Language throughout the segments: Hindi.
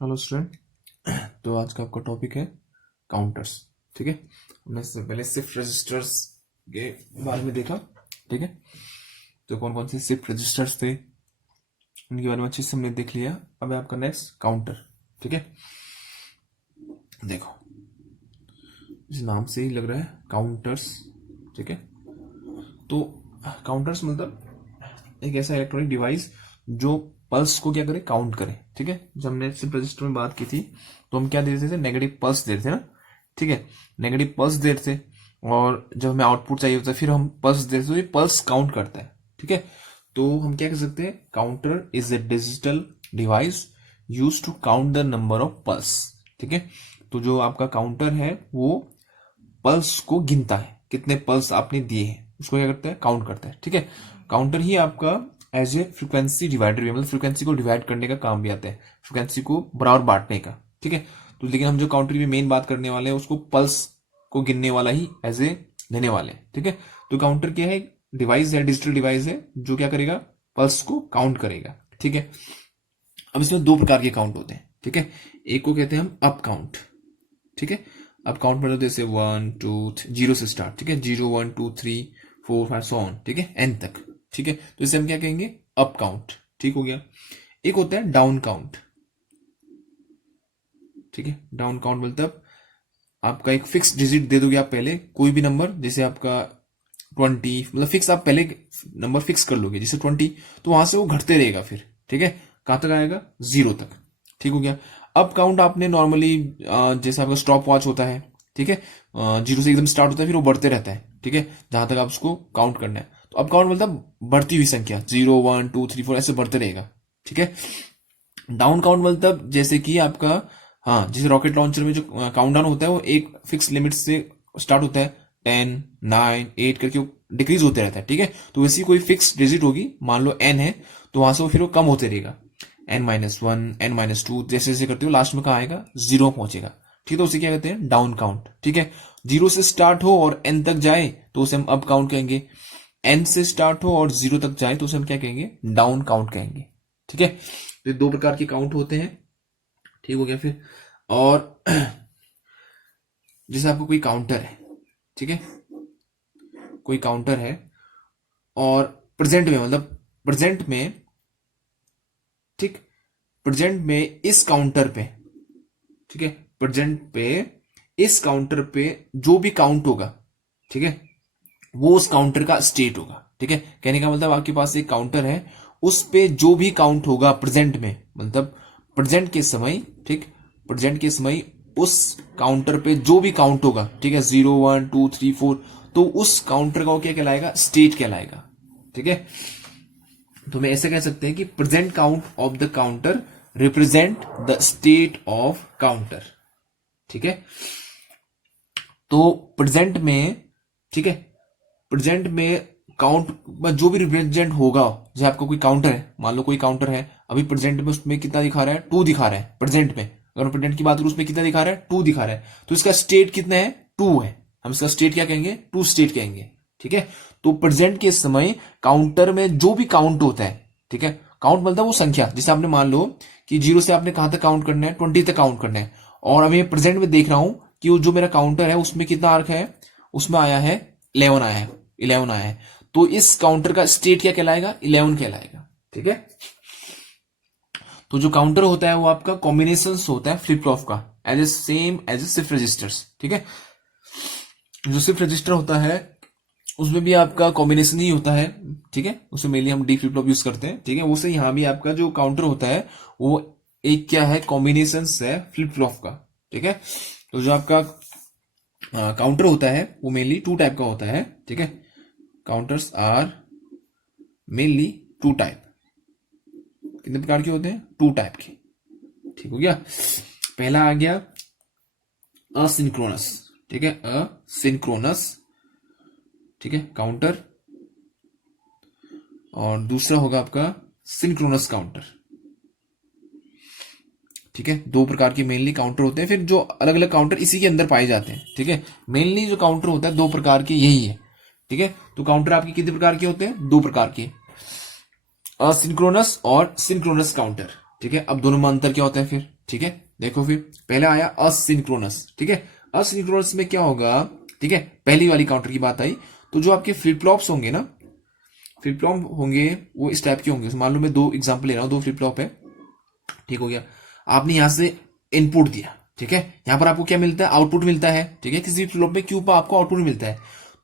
Hello student. तो आज का आपका टॉपिक है काउंटर्स। ठीक है, हमने इससे पहले शिफ्ट रजिस्टर्स के बारे में देखा। ठीक है, तो कौन कौन से शिफ्ट रजिस्टर्स थे उनके बारे में अच्छे से हमने देख लिया। अब है आपका नेक्स्ट काउंटर। ठीक है, देखो इस नाम से ही लग रहा है काउंटर्स। ठीक है, तो काउंटर्स मतलब एक ऐसा इलेक्ट्रॉनिक डिवाइस जो पल्स को क्या करे, काउंट करे। ठीक है, जब हमने शिफ्ट रजिस्टर में बात की थी तो हम क्या देते थे, नेगेटिव पल्स देते थे ना। ठीक है, नेगेटिव पल्स देते थे और जब हमें आउटपुट चाहिए होता है फिर हम पल्स देते थे, तो ये पल्स काउंट करता है। ठीक है, तो हम क्या कर सकते हैं, counter is a digital device use to count the number of pulse. ठीक है, तो जो आपका काउंटर है वो पल्स को गिनता है, कितने पल्स आपने दिए हैं उसको क्या करता है, काउंट करता है। ठीक है, काउंटर ही आपका एज ए फ्रिक्वेंसी डिवाइडर भी, मतलब फ्रिक्वेंसी को डिवाइड करने का काम भी आता है, फ्रिक्वेंसी को बराबर बांटने का। ठीक है, तो लेकिन हम जो काउंटर की मेन बात करने वाले हैं उसको पल्स को गिनने वाला ही एज ए लेने वाले हैं। ठीक है, तो काउंटर क्या है, डिवाइस है, डिजिटल डिवाइस है जो क्या करेगा, पल्स को काउंट करेगा। ठीक है, अब इसमें दो प्रकार के काउंट होते हैं। ठीक है, एक को कहते हैं हम अप काउंट। ठीक है, अब काउंट मतलब जैसे 1 2 जीरो से स्टार्ट। ठीक है, 0 1 2 3 4 5 सो ऑन। ठीक है, एन तक। ठीक है, तो इसे हम क्या कहेंगे, अप काउंट। ठीक हो गया। एक होता है डाउन काउंट। ठीक है, डाउन काउंट मतलब आपका एक फिक्स डिजिट दे दोगे आप पहले, कोई भी नंबर, जैसे आपका 20, मतलब फिक्स, आप पहले नंबर फिक्स कर लोगे जैसे 20, तो वहां से वो घटते रहेगा फिर। ठीक है, कहां तक आएगा, 0 तक। ठीक हो गया। अब काउंट आपने नॉर्मली जैसे आपका स्टॉप वॉच होता है। ठीक है, 0 से एकदम स्टार्ट होता है फिर वो बढ़ते रहता है। ठीक है, जहां तक आप उसको काउंट करना है। तो अब काउंट मतलब बढ़ती हुई संख्या, 0 1 2 3 4 ऐसे बढ़ते रहेगा। ठीक है, डाउन काउंट मतलब जैसे कि आपका, हाँ, जैसे रॉकेट लॉन्चर में जो काउंटडाउन होता है वो एक फिक्स लिमिट से स्टार्ट होता है, 10 9 8 करके डिक्रीज होते रहता है। ठीक है, तो वैसी कोई फिक्स डिजिट होगी, मान लो n है, तो वहां से वो फिर वो कम होते रहेगा, n-1 n-2 जैसे जैसे करते हो लास्ट में कहाँ आएगा, 0 पहुंचेगा। ठीक है, तो उसे क्या कहते हैं, डाउन काउंट। ठीक है, 0 से स्टार्ट हो और n तक जाए तो उसे हम अप काउंट कहेंगे, n से स्टार्ट हो और 0 तक जाए तो उसे हम क्या कहेंगे, डाउन काउंट कहेंगे। ठीक है, तो ये दो प्रकार के काउंट होते हैं। ठीक हो गया फिर। और जैसे आपको कोई काउंटर है। ठीक है, कोई काउंटर है और प्रेजेंट में, मतलब प्रेजेंट में, ठीक, प्रेजेंट में इस काउंटर पे, ठीक है, प्रेजेंट पे इस काउंटर पे जो भी काउंट होगा, ठीक है, वो उस काउंटर का स्टेट होगा। ठीक है, कहने का मतलब आपके पास एक काउंटर है, उस पे जो भी काउंट होगा प्रेजेंट में, मतलब प्रेजेंट के समय, ठीक, प्रेजेंट के समय उस काउंटर पे जो भी काउंट होगा, ठीक है, 0 1 2 3 4, तो उस काउंटर का वो क्या कहलाएगा, स्टेट कहलाएगा। ठीक है, तो मैं ऐसे कह सकते हैं कि present count of the counter represent the state of counter. ठीक है, तो प्रेजेंट में, ठीक है, प्रेजेंट में काउंट जो भी रिप्रेजेंट होगा, जैसे आपका कोई काउंटर है, मान लो कोई काउंटर है, अभी प्रेजेंट में उसमें कितना दिखा रहा है, 2 दिखा रहा है प्रेजेंट में। अगर प्रेजेंट की बात करूं उसमें कितना दिखा रहा है, 2 दिखा रहा है, तो इसका स्टेट कितना है, 2 है। हम इसका स्टेट क्या कहेंगे, 2 स्टेट कहेंगे। ठीक है, तो प्रेजेंट के समय काउंटर में जो भी काउंट होता है, ठीक है, काउंट मतलब वो संख्या, जैसे आपने मान लो कि 0 से आपने कहां तक काउंट करना है, 20 तक काउंट करना है, और अभी प्रेजेंट में देख रहा हूं कि वो जो मेरा काउंटर है उसमें कितना आ रखा है, उसमें आया है 11 आया है, 11 आया है, तो इस काउंटर का स्टेट क्या कहलाएगा, 11 कहलाएगा। ठीक है, तो जो काउंटर होता है वो आपका कॉम्बिनेशन होता है फ्लिप फ्लॉप का, as a same as a shift registers. ठीक है, जो शिफ्ट रजिस्टर होता है उसमें भी आपका कॉम्बिनेशन ही होता है। ठीक है, उसमें मेनली हम डी फ्लिप फ्लॉप यूज करते हैं। ठीक है, उससे यहाँ भी आपका जो काउंटर होता है वो एक क्या है, कॉम्बिनेशन है फ्लिप फ्लॉप का। ठीक है, तो जो आपका काउंटर होता है वो मेनली 2 टाइप का होता है। ठीक है, काउंटर्स आर मेनली 2 टाइप। कितने प्रकार के होते हैं, 2 टाइप के। ठीक हो गया, पहला आ गया असिंक्रोनस। ठीक है, असिंक्रोनस, ठीक है, काउंटर, और दूसरा होगा आपका सिंक्रोनस काउंटर। ठीक है, 2 प्रकार के मेनली काउंटर होते हैं, फिर जो अलग अलग काउंटर इसी के अंदर पाए जाते हैं। ठीक है, मेनली जो काउंटर होता है 2 प्रकार के यही है। ठीक है, तो काउंटर आपके कितने प्रकार के होते हैं, 2 प्रकार के, असिंक्रोनस और सिंक्रोनस काउंटर। ठीक है, अब दोनों में अंतर क्या होता है फिर, ठीक है, देखो फिर पहले आया असिंक्रोनस, ठीक है, असिंक्रोनस में क्या होगा, ठीक है, पहली वाली काउंटर की बात आई, तो जो आपके फ्लिप फ्लॉप्स होंगे ना, फ्लिप फ्लॉप होंगे वो इस टाइप के होंगे, मान लो मैं दो एग्जांपल ले रहा हूं, दो फ्लिप फ्लॉप है, ठीक हो गया, आपने यहां से इनपुट दिया, ठीक है, यहां पर आपको क्या मिलता है, आउटपुट मिलता है, ठीक है, किसी फ्लिप में क्यू पर आपको आउटपुट मिलता है,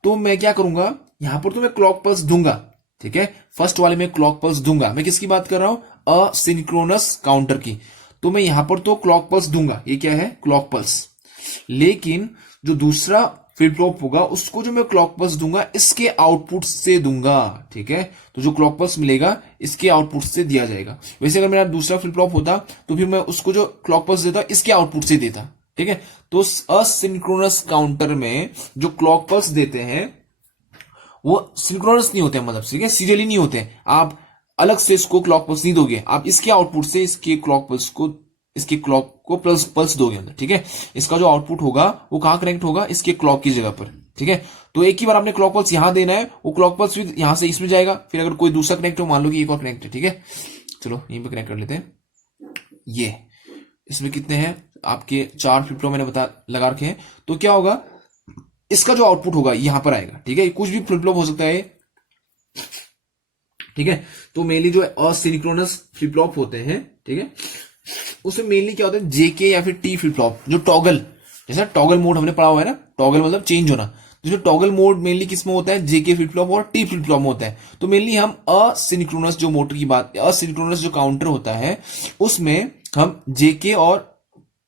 तो मैं क्या करूंगा, यहां पर तो मैं क्लॉक पल्स दूंगा, ठीक है, फर्स्ट वाले में क्लॉक पल्स दूंगा, मैं किसकी बात कर रहा हूं, असिंक्रोनस काउंटर की, तो मैं यहां पर तो क्लॉक पल्स दूंगा, ये क्या है, क्लॉक पल्स, लेकिन जो दूसरा फ्लिप फ्लॉप होगा उसको जो मैं क्लॉक पल्स दूंगा इसके आउटपुट से दूंगा, ठीक है, तो जो क्लॉक पल्स मिलेगा इसके आउटपुट से दिया जाएगा, वैसे अगर मेरा दूसरा फ्लिप फ्लॉप होता तो फिर मैं उसको जो क्लॉक पल्स देता इसके आउटपुट से देता, ठीक है, तो असिंक्रोनस काउंटर में जो क्लॉक पल्स देते हैं वो सिंक्रोनस नहीं होते, मतलब ठीक है, सीरियली नहीं होते, आप अलग से इसको क्लॉक पल्स नहीं दोगे, आप इसके आउटपुट से इसके क्लॉक पल्स को, इसके क्लॉक को प्लस पल्स दोगे अंदर, ठीक है, इसका जो आउटपुट होगा वो कहां कनेक्ट होगा, इसके क्लॉक की जगह पर, ठीक है, तो एक ही बार आपने क्लॉक पल्स यहां देना है, वो क्लॉक पल्स भी यहां से इसमें जाएगा, फिर अगर कोई दूसरा कनेक्ट हो, मान लो कि एक और कनेक्ट है, ठीक है, चलो यहीं पे कनेक्ट कर लेते हैं, ये इसमें कितने हैं आपके, 4 फ्लिप फ्लॉप मैंने बता लगा रखे हैं, तो क्या होगा, इसका जो आउटपुट होगा यहां पर आएगा, ठीक है, कुछ भी फ्लिप फ्लॉप हो सकता है, ठीक है, तो मेनली जो असिंक्रोनस फ्लिप फ्लॉप होते हैं, ठीक है, उसमें मेनली क्या होता है, जेके या फिर टी फ्लिप फ्लॉप, जो टॉगल, जैसा टॉगल मोड हमने पढ़ा हुआ है ना, टॉगल मतलब चेंज होना, तो जो टॉगल मोड मेनली किस में होता है, जेके फ्लिप फ्लॉप और टी फ्लिप फ्लॉप में होता है, तो मेनली हम असिंक्रोनस जो मोटर की बात, असिंक्रोनस जो काउंटर होता है उसमें हम जेके और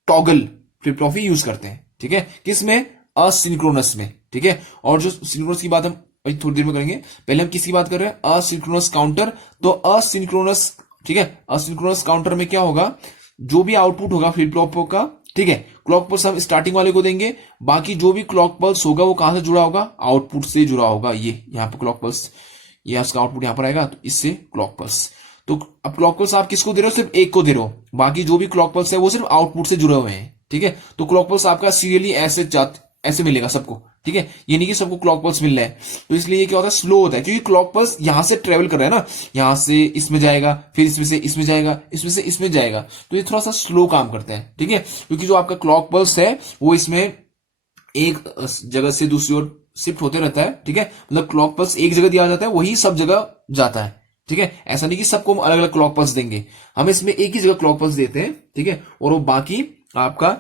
टॉगल फ्लिप फ्लॉप ही यूज करते हैं, ठीक है, किसमें, असिंक्रोनस में, ठीक है, और जो सिंक्रोनस की बात हम थोड़ी देर में करेंगे, पहले हम किसकी बात कर रहे हैं, असिंक्रोनस काउंटर, तो असिंक्रोनस, ठीक है, असिंक्रोनस काउंटर में क्या होगा, जो भी आउटपुट होगा फ्लिप फ्लॉप का, ठीक है, क्लॉक पल्स हम स्टार्टिंग वाले को देंगे, बाकी जो भी क्लॉक पल्स होगा वो कहां से जुड़ा होगा, आउटपुट से जुड़ा होगा, ये यहाँ पे क्लॉक पल्स, ये इसका आउटपुट यहां पर आएगा, तो इससे क्लॉक पल्स, तो अब क्लॉक पल्स आप किसको दे रहे हो, सिर्फ एक को दे रहे हो, बाकी जो भी क्लॉक पल्स है वो सिर्फ आउटपुट से जुड़े हुए हैं, ठीक है, तो क्लॉक पल्स आपका सीरियली ऐसे मिलेगा सबको, ठीक है, ये नहीं कि सबको क्लॉक पल्स मिल रहा है, तो इसलिए ये क्या होता है, स्लो होता है, क्योंकि क्लॉक पल्स यहां से ट्रेवल कर रहा है ना, यहां से इसमें जाएगा, फिर इसमें से इसमें जाएगा, इसमें से इसमें जाएगा, तो ये थोड़ा सा स्लो काम करता है, ठीक है, क्योंकि जो आपका क्लॉक पल्स है वो इसमें एक जगह से दूसरी ओर शिफ्ट होते रहता है, ठीक है, मतलब क्लॉक पल्स एक जगह दिया जाता है वही सब जगह जाता है, ठीक है, ऐसा नहीं कि सबको हम अलग अलग क्लॉक पल्स देंगे, हम इसमें एक ही जगह क्लॉक पल्स देते हैं, ठीक है, और वो बाकी आपका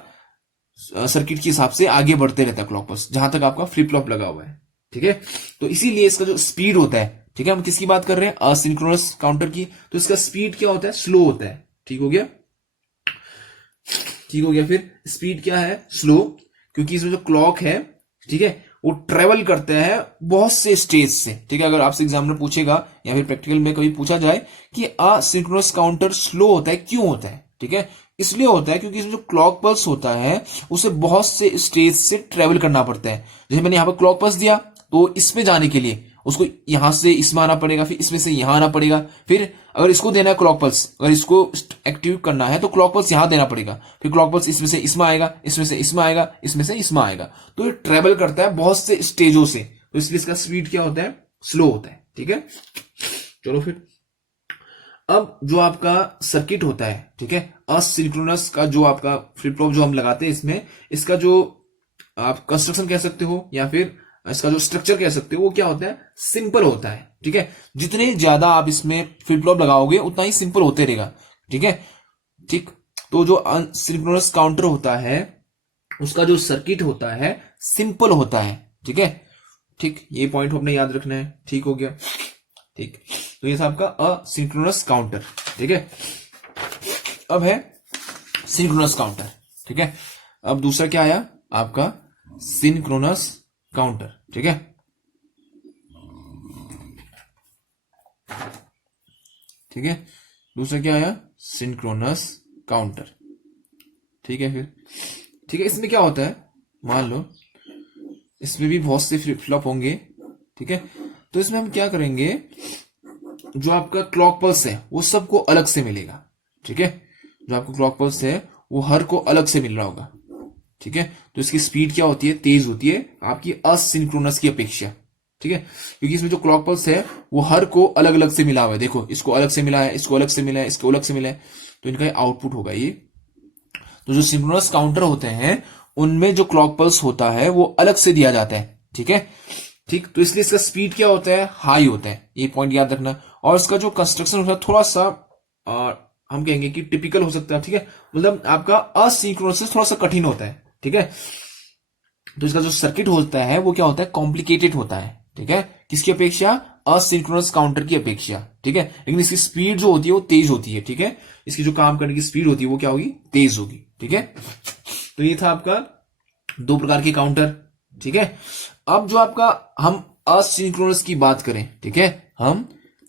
सर्किट के हिसाब से आगे बढ़ते रहता है क्लॉक पल्स, जहां तक आपका फ्लिप फ्लॉप लगा हुआ है, ठीक है, तो इसीलिए इसका जो स्पीड होता है, ठीक है, हम किसकी बात कर रहे हैं, असिंक्रोनस काउंटर की, तो इसका स्पीड क्या होता है, स्लो होता है, ठीक हो गया, ठीक हो गया, फिर स्पीड क्या है, स्लो, क्योंकि इसमें जो क्लॉक है, ठीक है, वो ट्रेवल करते हैं बहुत से स्टेज से, ठीक है, अगर आपसे एग्जामिनर पूछेगा या फिर प्रैक्टिकल में कभी पूछा जाए कि असिंक्रोनस काउंटर स्लो होता है, क्यों होता है, ठीक है, इसलिए होता है क्योंकि इसमें जो क्लॉक पल्स होता है उसे बहुत से स्टेज से ट्रेवल करना पड़ता है, जैसे मैंने यहां पर क्लॉक पल्स दिया, तो इसमें जाने के लिए उसको यहां से इसमें आना पड़ेगा, फिर इसमें से यहां आना पड़ेगा, फिर अगर इसको देना है क्लॉक पल्स, अगर इसको एक्टिव करना है तो क्लॉक पल्स यहां देना पड़ेगा, फिर क्लॉक पल्स इसमें से इसमें आएगा, इसमें से इसमें आएगा, इसमें से इसमें आएगा, तो ये ट्रेवल करता है बहुत से स्टेजों से, तो इसलिए इसका स्पीड क्या होता है, स्लो होता है, ठीक है, चलो फिर अब जो आपका सर्किट होता है, ठीक है, असिंक्रोनस का जो आपका फ्लिप फ्लॉप जो हम लगाते हैं इसमें, इसका जो आप कंस्ट्रक्शन कह सकते हो या फिर इसका जो स्ट्रक्चर कह सकते हो, वो क्या होता है, सिंपल होता है, ठीक है, जितने ज्यादा आप इसमें फ्लिप फ्लॉप लगाओगे उतना ही सिंपल होते रहेगा, ठीक है, ठीक, तो जो असिंक्रोनस काउंटर होता है उसका जो सर्किट होता है सिंपल होता है, ठीक है, ठीक, ये पॉइंट आपने याद रखना है, ठीक हो गया, ठीक, तो ये था आपका असिंक्रोनस काउंटर, ठीक है, अब है सिंक्रोनस काउंटर, ठीक है, अब दूसरा क्या आया आपका, सिंक्रोनस काउंटर, ठीक है, ठीक है, दूसरा क्या आया, सिंक्रोनस काउंटर, ठीक है, फिर ठीक है, इसमें क्या होता है, मान लो इसमें भी बहुत से फ्लिप फ्लॉप होंगे, ठीक है, तो इसमें हम क्या करेंगे, जो आपका क्लॉक पल्स है वो सबको अलग से मिलेगा, ठीक है, जो आपको क्लॉक पल्स है वो हर को अलग से मिल रहा होगा, ठीक है, तो इसकी स्पीड क्या होती है, तेज होती है आपकी असिंक्रोनस की अपेक्षा, ठीक है, क्योंकि इसमें जो क्लॉक पल्स है वो हर को अलग अलग से मिला हुआ है, देखो इसको अलग से मिला है, इसको अलग से मिला है, इसको अलग से मिला है, तो इनका आउटपुट होगा ये। तो जो सिंक्रोनस काउंटर होते हैं उनमें जो क्लॉक पल्स होता है वो अलग से दिया जाता है, ठीक है। ठीक, तो इसलिए इसका स्पीड क्या होता है, हाई होता है, ये पॉइंट याद रखना। और इसका जो कंस्ट्रक्शन होता है थोड़ा सा हम कहेंगे कि टिपिकल हो सकता है, ठीक है, मतलब आपका असिंक्रोनस थोड़ा सा कठिन होता है, ठीक है। तो इसका जो सर्किट होता है वो क्या होता है, कॉम्प्लिकेटेड होता है, ठीक है, किसकी अपेक्षा, असिंक्रोनस काउंटर की अपेक्षा, ठीक है। लेकिन इसकी स्पीड जो होती है वो तेज होती है, ठीक है, इसकी जो काम करने की स्पीड होती है वो क्या होगी, तेज होगी, ठीक है। तो ये था आपका दो प्रकार के काउंटर, ठीक है। अब जो आपका हम असिंक्रोनस की बात करें, ठीक है, हम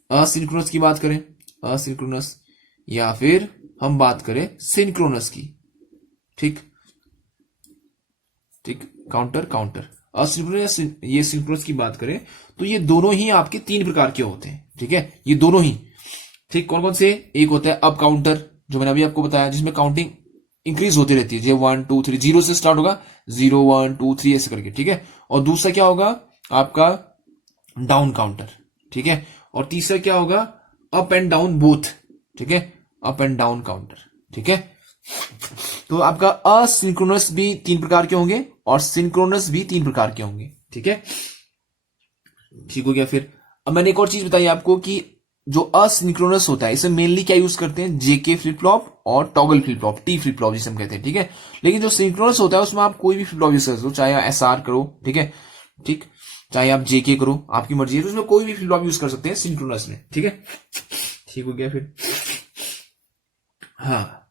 असिंक्रोनस की बात करें, असिंक्रोनस या फिर हम बात करें सिंक्रोनस की, ठीक ठीक, काउंटर काउंटर असिंक्रोनस ये सिंक्रोनस की बात करें तो ये दोनों ही आपके तीन प्रकार के होते हैं, ठीक है, ये दोनों ही, ठीक। कौन कौन से, एक होता है अप काउंटर जो मैंने अभी आपको बताया जिसमें काउंटिंग इंक्रीज होती रहती है, जो 1 2 3 जीरो से स्टार्ट होगा, 0 1 2 3 ऐसे करके, ठीक है। और दूसरा क्या होगा आपका डाउन काउंटर, ठीक है। और तीसरा क्या होगा अप एंड डाउन बोथ, ठीक है, अप एंड डाउन काउंटर, ठीक है। तो आपका असिंक्रोनस भी तीन प्रकार के होंगे और सिंक्रोनस भी तीन प्रकार के होंगे, ठीक है, ठीक हो गया। फिर अब मैंने एक और चीज बताई आपको कि जो असिंक्रोनस होता है इसे मेनली क्या यूज करते हैं, जेके फ्लिप फ्लॉप और toggle flip flop, T flip flop जिसे हम कहते हैं, ठीक है। लेकिन जो सिंक्रोनस होता है उसमें आप कोई भी फ्लिप फ्लॉप यूज कर सकते हो, चाहे एसआर करो, ठीक है, ठीक, चाहे आप जेके करो, आपकी मर्जी है, तो उसमें कोई भी फ्लिप फ्लॉप यूज कर सकते हैं सिंक्रोनस में, ठीक है, ठीक हो गया। फिर हाँ,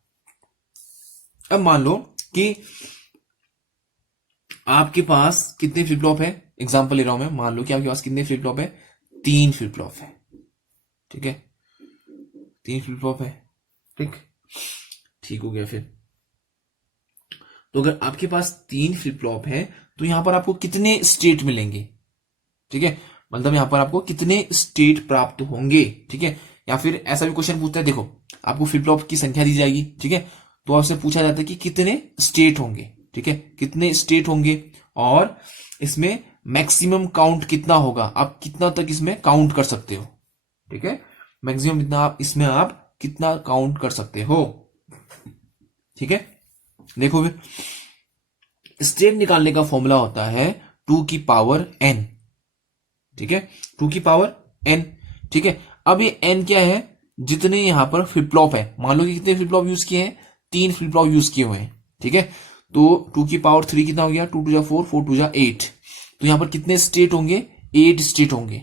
अब मान लो कि आपके पास कितने फ्लिप फ्लॉप है, एग्जांपल ले रहा हूं मैं, मान लो कि आपके पास कितने फ्लिप फ्लॉप है, तीन फ्लिप फ्लॉप है, ठीक है, तीन फ्लिप फ्लॉप है, ठीक, ठीक हो गया। फिर तो अगर आपके पास तीन फ्लिप फ्लॉप है तो यहां पर आपको कितने स्टेट मिलेंगे, ठीक है, मतलब यहां पर आपको कितने स्टेट प्राप्त होंगे, ठीक है। या फिर ऐसा भी क्वेश्चन पूछता है, देखो आपको फ्लिप फ्लॉप की संख्या दी जाएगी, ठीक है, तो आपसे पूछा जाता है कि कितने स्टेट होंगे, ठीक है, कितने स्टेट होंगे और इसमें मैक्सिमम काउंट कितना होगा, आप कितना तक इसमें काउंट कर सकते हो, ठीक है, मैक्सिमम कितना आप इसमें आप कितना काउंट कर सकते हो, ठीक है। देखो फिर स्टेट निकालने का फॉर्मूला होता है 2 की पावर n, ठीक है, 2 की पावर n, ठीक है। अब ये n क्या है, जितने यहां पर फ्लिप फ्लॉप है, मान लो कि कितने फ्लिप फ्लॉप यूज किए हैं, तीन फ्लिप फ्लॉप यूज किए हुए हैं, ठीक है। तो 2 की पावर 3 कितना हो गया, 2 2 जा 4 4 2 जा 8, तो यहां पर कितने स्टेट होंगे, 8 स्टेट होंगे,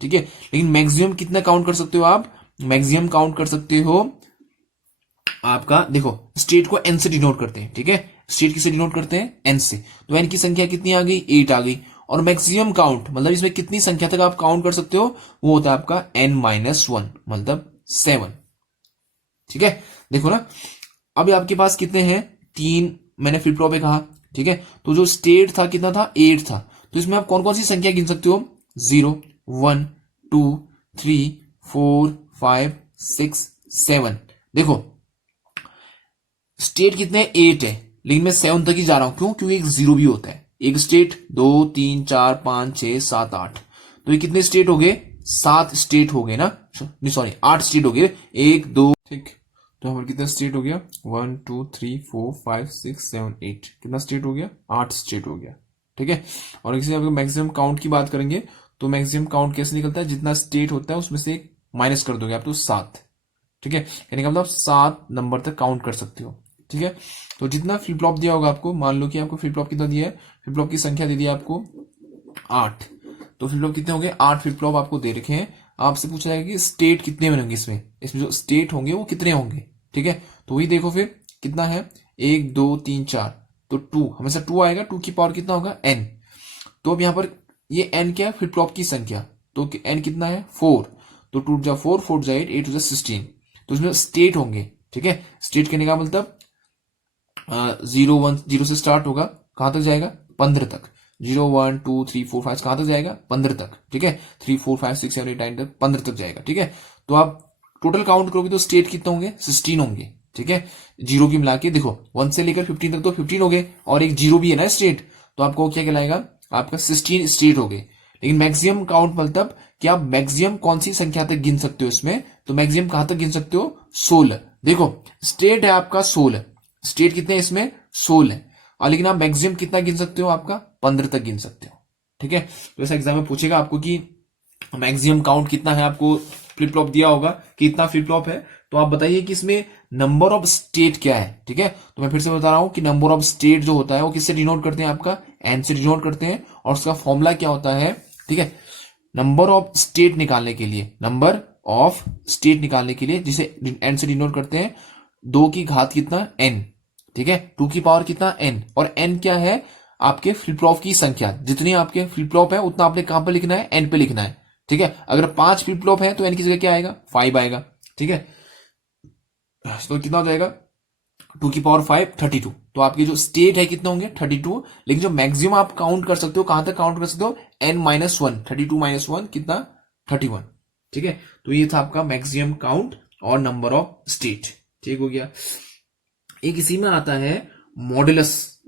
ठीक है। लेकिन मैक्सिमम कितना काउंट कर सकते हो आप, मैक्सिमम काउंट कर सकते हो आपका, देखो स्टेट को n से डिनोट करते हैं, ठीक है, स्टेट किससे डिनोट करते हैं, n से, तो n की संख्या कितनी आ गई, 8 आ गई। और मैक्सिमम काउंट मतलब इसमें कितनी संख्या तक आप काउंट कर सकते हो, वो होता है आपका n-1 मतलब 7, ठीक है। देखो ना, अब आपके पास कितने हैं, तीन मैंने फ्लिप फ्लॉप पे कहा, ठीक है, तो जो स्टेट था कितना था, 8 था, तो इसमें आप कौन कौन सी संख्या गिन सकते हो, 0 1 2 3 4 5 6 7, देखो स्टेट कितने 8 है, लेकिन मैं 7 तक ही जा रहा हूं, क्यों, क्योंकि एक जीरो भी होता है, एक स्टेट 2 3 4 5 6 7 8, तो ये कितने स्टेट हो गए, 7 स्टेट हो गए ना, नहीं सॉरी 8 स्टेट हो गए, 1 2, ठीक, तो यहां पर कितना स्टेट हो गया, 1 2 3 4 5 6 7 8, कितना स्टेट हो गया, 8 स्टेट हो गया, ठीक है। और इसी आपको मैक्सिमम काउंट की बात करेंगे तो मैक्सिमम काउंट कैसे निकलता है, जितना स्टेट होता है उसमें से एक माइनस कर दोगे आप तो 7, ठीक है, यानी कि मतलब 7 नंबर तक काउंट कर सकते हो, ठीक है। तो जितना फ्लिप फ्लॉप दिया होगा आपको, मान लो कि आपको फ्लिप फ्लॉप कितना दिया है, फ्लिप फ्लॉप की संख्या दे दी आपको 8, तो फ्लिप फ्लॉप कितने होंगे, 8 फ्लिप फ्लॉप आपको दे रखे हैं, आपसे पूछा जाएगा कि स्टेट कितने बनेंगे, इसमें जो स्टेट होंगे वो कितने होंगे, ठीक है। तो वही देखो फिर कितना है, 1 2 3 4, तो 2 हमेशा 2 आएगा, 2 की पावर कितना होगा n, तो अब यहां पर ये n क्या है, फ्लिप फ्लॉप की संख्या, तो n कितना है 4, तो 2 जा 4 4 जा 8 8 जा 16, तो इसमें स्टेट होंगे, ठीक है। स्टेट कहने का मतलब 0 1 0 से स्टार्ट होगा, कहां तक जाएगा, 15 तक, 0 1 2 3 4 5 कहां तक जाएगा, 15 तक, ठीक है, 3 4 5 6 7 8 9 तक 15 तक जाएगा, ठीक है। तो आप टोटल काउंट करोगे तो स्टेट कितने होंगे, 16 होंगे, ठीक है, जीरो की मिला के देखो 1 से लेकर 15 तक तो 15 हो गए, और एक जीरो भी है ना स्टेट, तो आपको क्या कहलाएगा, आपका 16 स्टेट हो गए। लेकिन मैक्सिमम काउंट मतलब कि आप मैक्सिमम कौन सी संख्या तक गिन सकते हो इसमें, तो मैक्सिमम कहां तक गिन सकते हो, 16, देखो स्टेट है आपका 16, स्टेट कितने हैं इसमें 16 है, और लेकिन आप मैक्सिमम कितना गिन सकते हो, आपका 15 तक गिन सकते हो। ठीक है, तो ऐसा एग्जाम में पूछेगा आपको कि मैक्सिमम काउंट कितना है, आपको फ्लिप फ्लॉप दिया होगा कि इतना फ्लिप फ्लॉप है, तो आप बताइए कि इसमें नंबर ऑफ स्टेट क्या है। ठीक है, तो मैं फिर से बता रहा हूं कि नंबर ऑफ स्टेट जो होता है वो किससे डिनोट करते हैं, आपका एन से डिनोट करते हैं, और उसका फॉर्मूला क्या होता है। ठीक है, नंबर ऑफ स्टेट निकालने के लिए, नंबर ऑफ स्टेट निकालने के लिए जिसे एन से डिनोट करते हैं, 2 की घात कितना एन। ठीक है, 2 की पावर कितना एन, और एन क्या है, आपके फ्लिप फ्लॉप की संख्या, जितनी आपके फ्लिप फ्लॉप है उतना आपने कहां पे लिखना है, एन पे लिखना है। ठीक है, अगर 5 फ्लिप फ्लॉप है तो एन की जगह क्या आएगा, 5 आएगा। ठीक है, तो कितना हो जाएगा, 2 की पावर 5 32। तो आपके जो स्टेट है कितने होंगे 32, लेकिन जो मैक्सिमम आप काउंट कर सकते हो, कहां तक काउंट कर सकते हो, n minus one, 32 minus one कितना 31। ठीक है, तो ये था आपका मैक्सिमम काउंट और नंबर ऑफ स्टेट। ठीक हो गया। एक इसी में आता है मॉडुलस,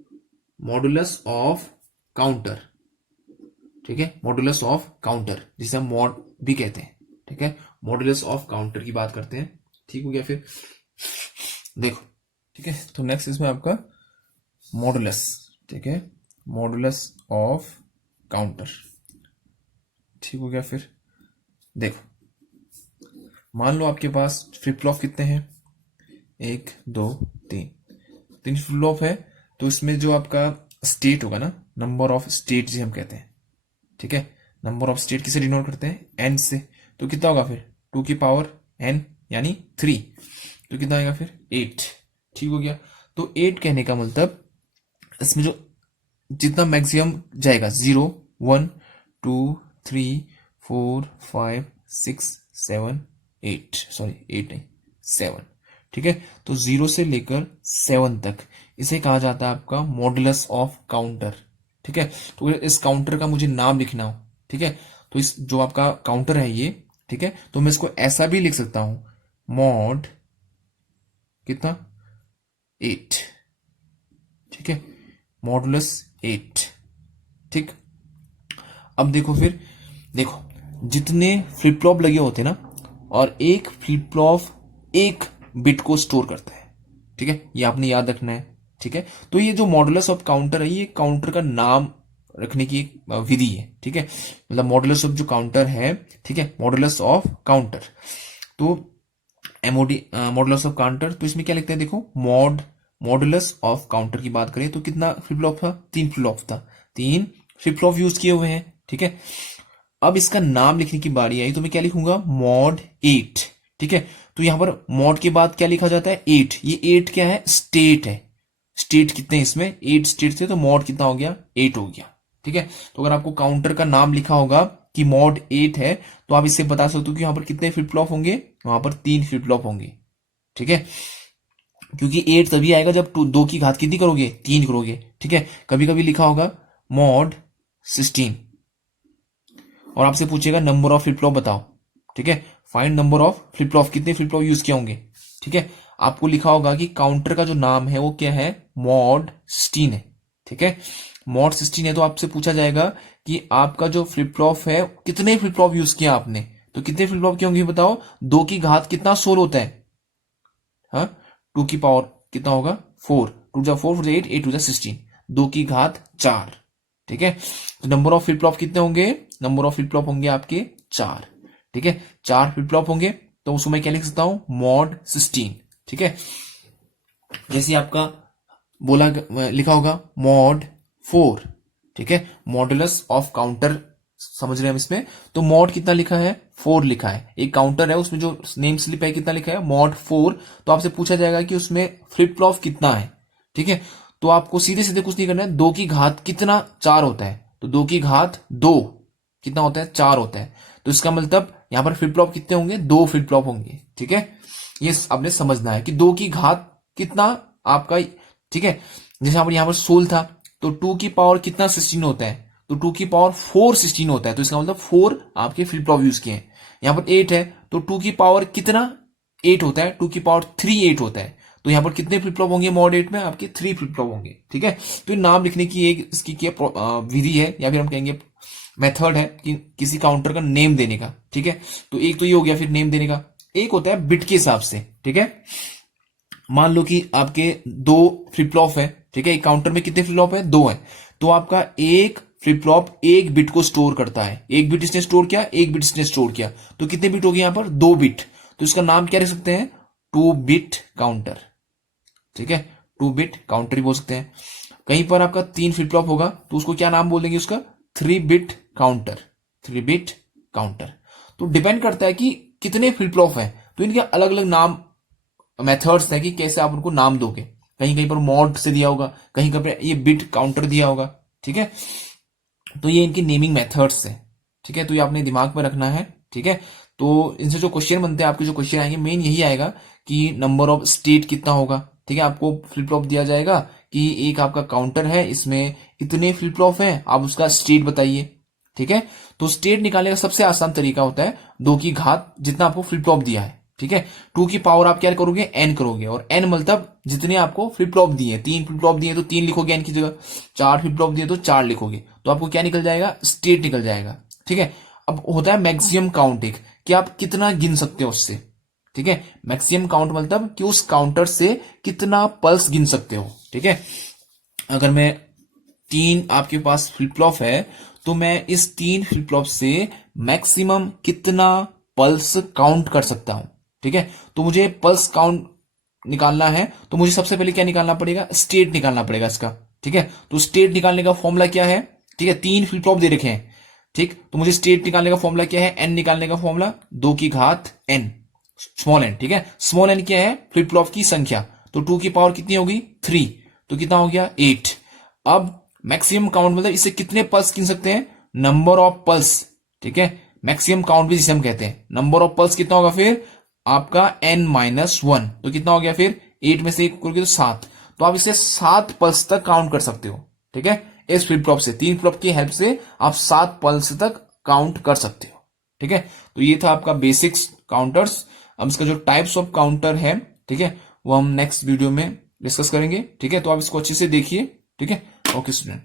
मॉडुलस ऑफ काउंटर। ठीक है, मॉडुलस ऑफ काउंटर जिसे हम मॉड भी कहते हैं। ठीक है, मॉडुलस ऑफ काउंटर की बात करते हैं। ठीक हो गया। फिर देखो, ठीक है, तो नेक्स्ट इसमें आपका मॉडुलस। ठीक है, मॉडुलस ऑफ काउंटर। ठीक हो गया। फिर देखो, मान लो आपके पास फ्लिप फ्लॉप कितने हैं, 1 2 3, 3 फ्लिप फ्लॉप है, तो इसमें जो आपका स्टेट होगा ना, नंबर ऑफ स्टेट जिसे हम कहते हैं। ठीक है, नंबर ऑफ स्टेट किसे डिनोट करते हैं, एन से, तो कितना होगा फिर 2 की पावर एन यानी 3, तो कितना आएगा फिर 8। ठीक हो गया। तो 8 कहने का मतलब इसमें जो जितना मैक्सिमम जाएगा 0 1 2 3 4 5 6 7 8, सॉरी 8 नहीं 7। ठीक है, तो 0 से लेकर 7 तक इसे कहा जाता है आपका मॉडुलस ऑफ काउंटर। ठीक है, तो इस काउंटर का मुझे नाम लिखना हो, ठीक है, तो इस जो आपका काउंटर है ये, ठीक है, तो मैं इसको ऐसा भी लिख सकता हूं, मॉड कितना 8। ठीक है, मॉडुलस 8। ठीक, अब देखो, फिर देखो जितने फ्लिप फ्लॉप लगे होते हैं ना, और एक फ्लिप फ्लॉप एक बिट को स्टोर करता है। ठीक है, ये आपने याद रखना है। ठीक है, तो ये जो मॉडुलस ऑफ काउंटर है, ये काउंटर का नाम रखने की एक विधि है। ठीक है, मतलब मॉडुलस ऑफ जो काउंटर है, ठीक है, मॉडुलस ऑफ काउंटर, तो एमओडी मॉडुलस ऑफ काउंटर, तो इसमें क्या लिखते हैं, देखो मॉडुलस ऑफ काउंटर की बात करें तो कितना फ्लिप फ्लॉप था, 3 फ्लिप फ्लॉप था, 3 फ्लिप फ्लॉप यूज किए हुए हैं। ठीक है, अब इसका नाम लिखने की बारी आई तो मैं क्या लिखूंगा, मॉड 8। ठीक है, तो यहां पर मॉड के बाद क्या लिखा जाता है, 8। ये 8 क्या है, स्टेट है। स्टेट कितने इसमें 8 स्टेट थे, तो मॉड कितना हो गया, 8 हो गया। ठीक है, तो अगर आपको काउंटर का नाम लिखा होगा कि मॉड 8 है, तो आप इससे बता सकते हो कि यहां पर कितने फ्लिप फ्लॉप होंगे, वहां पर 3 फ्लिप फ्लॉप होंगे। ठीक है, क्योंकि 8 तभी आएगा जब 2 की घात कितनी करोगे, 3 करोगे। ठीक है, कभी कभी लिखा होगा मॉड 16, और आपसे पूछेगा नंबर ऑफ फ्लिप फ्लॉप बताओ। ठीक है, find number of flip flop, कितने फ्लिप फ्लॉप यूज किए होंगे। ठीक है, आपको लिखा होगा कि काउंटर का जो नाम है वो क्या है, मॉड 16 है। ठीक है, मॉड 16 है, तो आपसे पूछा जाएगा कि आपका जो फ्लिप फ्लॉप है कितने फ्लिप फ्लॉप यूज किया आपने, तो कितने फ्लिप फ्लॉप किए होंगे बताओ, 2 की घात कितना 16 होता है, हाँ 2 की पावर कितना होगा 4, 2 जा 4 4 जा 8, 8 2 जा 16, 2 की घात 4। ठीक है, तो नंबर ऑफ फ्लिप फ्लॉप कितने होंगे, नंबर ऑफ फ्लिप फ्लॉप होंगे आपके 4। ठीक है, 4 फ्लिप फ्लॉप होंगे, तो उसमें मैं क्या लिख सकता हूं, मॉड 16। ठीक है, जैसे आपका बोला लिखा होगा मॉड 4। ठीक है, मॉडुलस ऑफ काउंटर समझ रहे हैं हम इसमें, तो मॉड कितना लिखा है, 4 लिखा है। एक काउंटर है उसमें जो नेम स्लिप है कितना लिखा है, मॉड 4, तो आपसे पूछा जाएगा कि उसमें फ्लिप फ्लॉप कितना है। ठीक है, तो आपको सीधे सीधे कुछ नहीं करना है, 2 की घात कितना 4 होता है, तो 2 की घात 2 कितना होता है, 4 होता है, तो इसका मतलब यहां पर फ्लिप फ्लॉप कितने होंगे, 2 फ्लिप फ्लॉप होंगे। ठीक है, ये आपने समझना है कि 2 की घात कितना आपका। ठीक है, जैसे यहां पर 16 था, तो 2 की पावर कितना 16 होता है, तो 2 की पावर 4 16 होता है, तो इसका मतलब 4 आपके फ्लिप फ्लॉप यूज किए हैं। यहां पर 8 है, तो 2 की पावर कितना 8 होता है, 2 की पावर 3 8 होता है, तो यहां पर कितने फ्लिप फ्लॉप होंगे मॉड 8 में, आपके 3 फ्लिप फ्लॉप होंगे। ठीक है, तो नाम लिखने की एक इसकी क्या विधि है, या फिर हम कहेंगे मेथड है कि किसी काउंटर का नेम देने का। ठीक है, तो एक तो ये हो गया फिर नेम देने का, एक होता है बिट के हिसाब से। ठीक है, मान लो कि आपके दो फ्लिप फ्लॉप है, ठीक है, एक काउंटर में कितने फ्लिप फ्लॉप है, दो है, तो आपका एक फ्लिप फ्लॉप एक बिट को स्टोर करता है, एक बिट इसने स्टोर किया, एक बिट इसने स्टोर किया, तो कितने बिट हो गए यहां पर, दो बिट, तो इसका नाम क्या रख सकते हैं, टू बिट काउंटर, ठीक है, टू बिट काउंटर ही बोल सकते हैं। कहीं पर आपका तीन फ्लिप फ्लॉप होगा तो उसको क्या नाम बोलेंगे उसका, three bit counter, three bit counter. तो डिपेंड करता है कि कितने फ्लिप फ्लॉप है, तो इनके अलग अलग नाम मेथड्स हैं कि कैसे आप उनको नाम दोगे, कहीं कहीं पर मॉड से दिया होगा, कहीं कहीं पर ये बिट काउंटर दिया होगा, ठीक है, तो ये इनकी नेमिंग मेथड्स है, ठीक है, तो ये आपने दिमाग में रखना है, ठीक है। तो इनसे जो क्वेश्चन बनते हैं, आपके जो क्वेश्चन आएंगे मेन यही आएगा कि नंबर ऑफ स्टेट कितना होगा, ठीक है, आपको फ्लिप फ्लॉप दिया जाएगा कि एक आपका काउंटर है, इसमें इतने फ्लिप फ्लॉप हैं, आप उसका स्टेट बताइए, ठीक है। तो स्टेट निकालने का सबसे आसान तरीका होता है दो की घात जितना आपको फ्लिप फ्लॉप दिया है, ठीक है, टू की पावर आप क्या करोगे, एन करोगे, और एन मतलब जितने आपको फ्लिप फ्लॉप दिए, तीन फ्लिप फ्लॉप दिए तो तीन लिखोगे एन की जगह, चार फ्लिप फ्लॉप दिए तो चार लिखोगे, तो आपको क्या निकल जाएगा, स्टेट निकल जाएगा, ठीक है। अब होता है मैक्सिमम काउंट एक, कि आप कितना गिन सकते हो उससे, ठीक है, मैक्सिमम काउंट मतलब कि उस काउंटर से कितना पल्स गिन सकते हो, ठीक है। अगर मैं तीन आपके पास फ्लिप फ्लॉप है तो मैं इस तीन फ्लिप फ्लॉप से मैक्सिमम कितना पल्स काउंट कर सकता हूं, ठीक है। तो मुझे पल्स काउंट निकालना है तो मुझे सबसे पहले क्या निकालना पड़ेगा, स्टेट निकालना पड़ेगा इसका, ठीक है। तो स्टेट निकालने का फॉर्मूला क्या है, ठीक है, तीन फ्लिप फ्लॉप दे रखे हैं, ठीक, तो मुझे स्टेट निकालने का फॉर्मूला क्या है, एन निकालने का फॉर्मूला दो की घात एन, स्मॉल एन, ठीक है, स्मॉल एन क्या है, फ्लिप फ्लॉप की संख्या, तो टू की पावर कितनी होगी, थ्री, तो कितना हो गया, एट। अब मैक्सिमम काउंट मतलब इससे कितने पल्स गिन सकते हैं, नंबर ऑफ पल्स, ठीक है, मैक्सिमम काउंट भी जिसे हम कहते हैं, नंबर ऑफ पल्स कितना होगा फिर आपका एन माइनस वन, तो कितना हो गया फिर, एट में से एक करोगे तो सात, तो आप इसे सात पल्स तक काउंट कर सकते हो, ठीक है, इस फ्लिप फ्लॉप से, तीन फ्लॉप की हेल्प से आप सात पल्स तक काउंट कर सकते हो, ठीक है। तो ये था आपका बेसिक्स काउंटर्स। अब इसका जो टाइप्स ऑफ काउंटर है, ठीक है, वो हम नेक्स्ट वीडियो में डिस्कस करेंगे, ठीक है, तो आप इसको अच्छे से देखिए, ठीक है। Okay student.